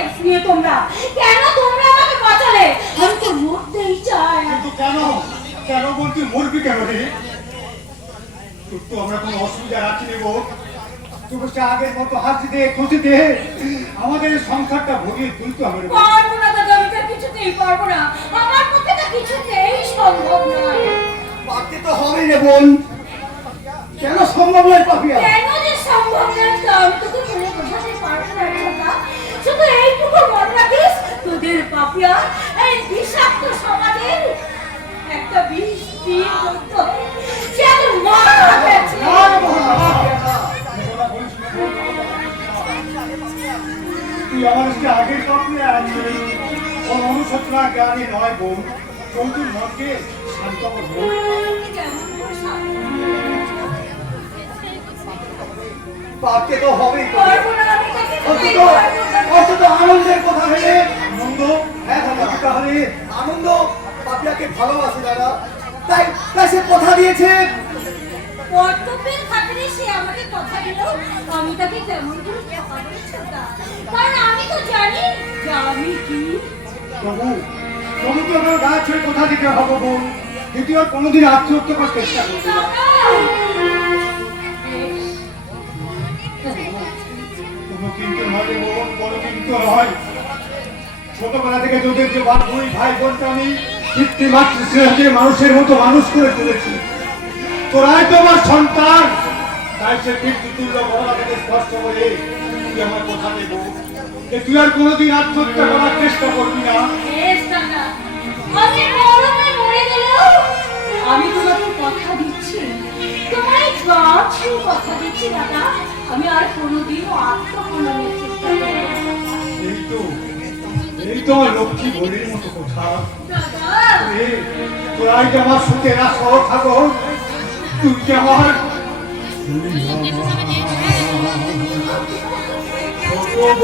Politics নিয়ে তোমরা। কেন তোমরা আমাকে বাঁচালে? আমি তো মরতেই চাই। কিন্তু কেন? কেন বলতে মরবি কেন রে? তোর তো আমরা কোনো অসুবিধা রাখি নেব তোকে সে আগের মতো হাসি দে খুশি দে। আমাদের সংসারটা ভরিয়ে তুলতে হবে। পারব না দাদা আমি তো কিছুতেই পারব না। আমার পক্ষে তো কিছুতেই সম্ভব নয়। পারতে তো হবে রে বোন। কেন সম্ভব নয় পাপিয়া? কেন যে সম্ভব নয় তা? আমি তোকে তোদের এই বিষাক্ত সমাজের একটা বিষ দিয়ে সে মারা গেছে। তুই আমার আছিস অনুশোচনা জ্ঞানী নয় বোন চৌধুর মনকে শান্ত করব পারতে তো হবেই অন্তত আনন্দের কথা ভেবে তাহলে আনন্দ পাপিয়াকে ভালোবাসে দাদা। তাই তাই সে কথা দিয়েছে। কর্তব্যের খাতিরে সে আমাকে কথা দিল। আমি তাকে কেমন করে কথা বলেছি তা কারণ আমি তো জানি যে আমি কি। প্রভু প্রভু তো আমার গা ছুঁয়ে কথা দিতে হবে বোন দ্বিতীয় কোনোদিন আত্মহত্যা করার চেষ্টা করবে না। কিন্তু নয় বোন কোনো কিন্তু নয়। ছোটবেলা থেকে তোদের যে ভাই দুই ভাই বোনকে আমি পিতৃমাতৃ স্নেহকে মানুষের মতো মানুষ করে তুলেছি। তোরাই তো আমার সন্তান। তাই সে পিতৃতুল্য ভবনা থেকে স্পষ্ট বলে তুই আমার কথা দেবো। যে তুই আর কোনোদিন আত্মহত্যা করার চেষ্টা করবি না। আমি তোমাকে কথা দিচ্ছি। তোমার গাছেও কথা দিচ্ছি দাদা আমি আর কোনোদিনও আত্মহননের চেষ্টা করব এই তো এই তো লক্ষ্মী বলির মতো কথা তোরাই যে আমার সুখের আশাও থাকো? তুই যে আমার? ছোট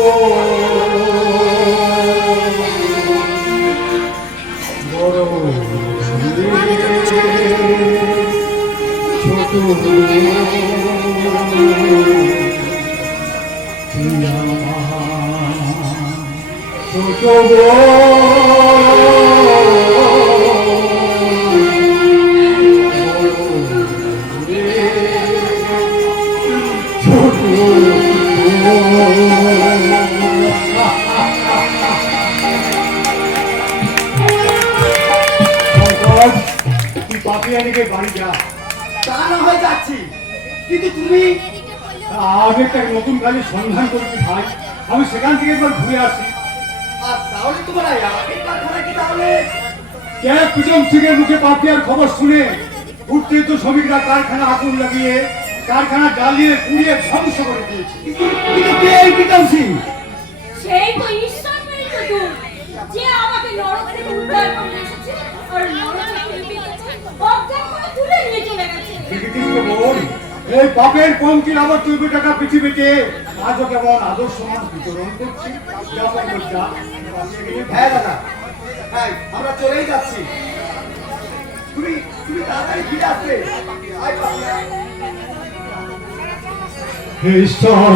যা না যাচ্ছি তুমি নতুন সন্ধান আমি সেখান থেকে একবার ঘুরে আসি। আর তাহলে তোমার এই কারখানা কি তাহলে? কে পিছন থেকে মুখে পাপিয়ার খবর শুনে উঠতেই শ্রমিকরা কারখানা আগুন লাগিয়ে কারখানা জ্বালিয়ে পুড়িয়ে ধ্বংস করে দিয়েছে। কিন্তু কে এই প্রীতম সিং? সেই তো ঈশ্বর প্রেরিত যে আমাকে নরক থেকে উদ্ধার করে এসেছে আর নরক থেকে অজ্ঞান করে তুলে নিয়ে চলে গেছে। দেখেছিস তো বোন এই পাপের পঙ্কির আবার তুই টাকা পৃথিবীতে। আজও কেমন আদর্শ মাছ বিতরণ করছি? হ্যাঁ দাদা। হ্যাঁ আমরা চলেই যাচ্ছি। তুমি তুমি তাড়াতাড়ি ফিরে আসবে। ঈশ্বর